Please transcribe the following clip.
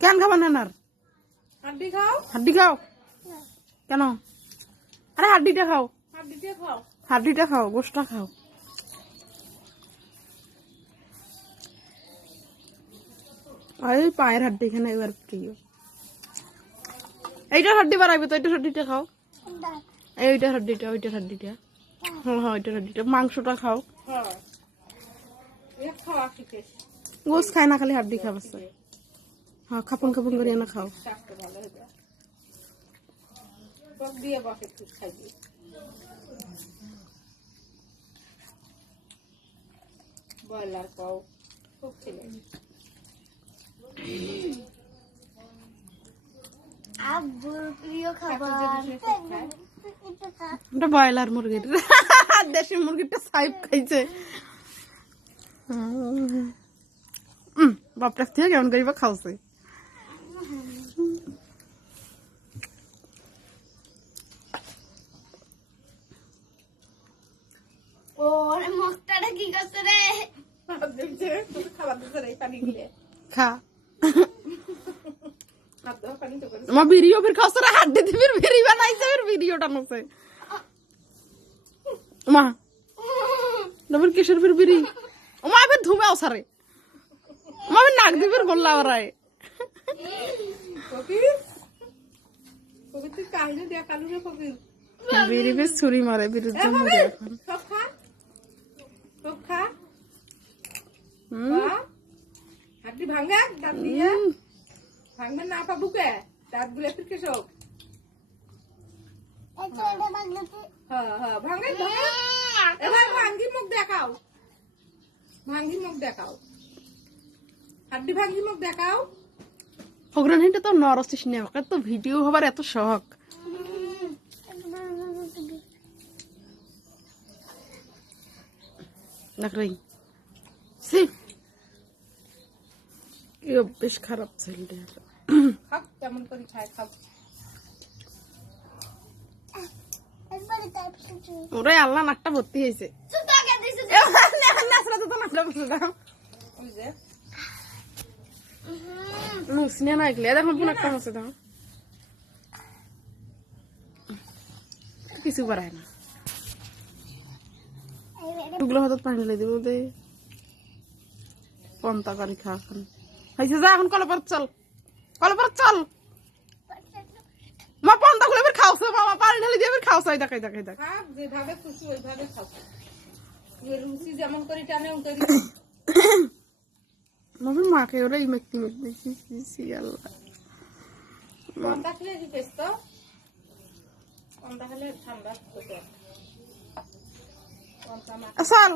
কেন খাবা না হাড্ডি খাও কেন আরে হাড্ডিটা খাও হাড্ডিটা খাও গোশটা খাও আরে পায়ের হাড্ডি খানে এবার প্রিয় এইটার হাড্ডি বাড়াইবে তো এইটার হাড্ডিটা খাও এইটার হাড্ডিটা ওইটার হাড্ডিটা হ্যাঁ হ্যাঁ ওইটার হাড্ডিটা মাংসটা খাও গোশ খায় না খালি হাড্ডি খাবাচ্ছে হ্যাঁ খাপন খাপন করে না খাও ব্রয়লার পাও খুব ছিল ব্রয়লার মুরগির দেশি মুরগিটা সাইপ খাইছে বাপটা থেকে কেমন করিবা খাওছে খা মা ভিডিও ফির খাওছে রে হাড্ডি দি ফির ভিডিও বানাইছে ফির ভিডিওটা নছে মা নবর কিশোর ফির ভিডি মা ফির ধুমাও সারে মা ফির নাক দি ফির গোল্লা ওরায় কবির কবির তুই কাহিনী দেয়া কালু রে কবির ভিডি ফির ছুরি মারে বিরুদ্ধ মরে এখন সব খা হাড্ডি ভাঙা দাঁত দিয়ে ভাঙবে না পাবুকে দাঁত গুলো ফির কেসব ভাঙে এবার ভাঙ্গি মুখ দেখাও হাড্ডি ভাঙ্গি মুখ দেখাও ফগ্রান হিটা তো নরসিস নে আমাকে তো ভিডিও হবার এত শখ দেখ রে সি ইয়ে বেশ খারাপ ছেলেটা খাও কেমন করে খায় খাও ওরে আল্লাহ নাকটা ভর্তি হয়েছে মুসনে না এগুলো দেখুন পুন একটা মশে দাও কিছু করায় না ওগুলো হঠাৎ পানি ঢেলে দিব দে পন্তা করি খা এখন হয়েছে যা এখন কলপার চল মা পন্তা খুলে ফির খাওছে মামা পানি ঢেলে দিয়ে ফির খাওছে দেখাই যেভাবে খুশি ওইভাবে খাও রুচি যেমন করে টানে ওই করে মামি মাকে ওরা ইমেক্তি মেক্তি আল্লাহ পন্তা খেলে দিতেছ তো পন্তা খেলে ঠান্ডা হতো পন্তা আসল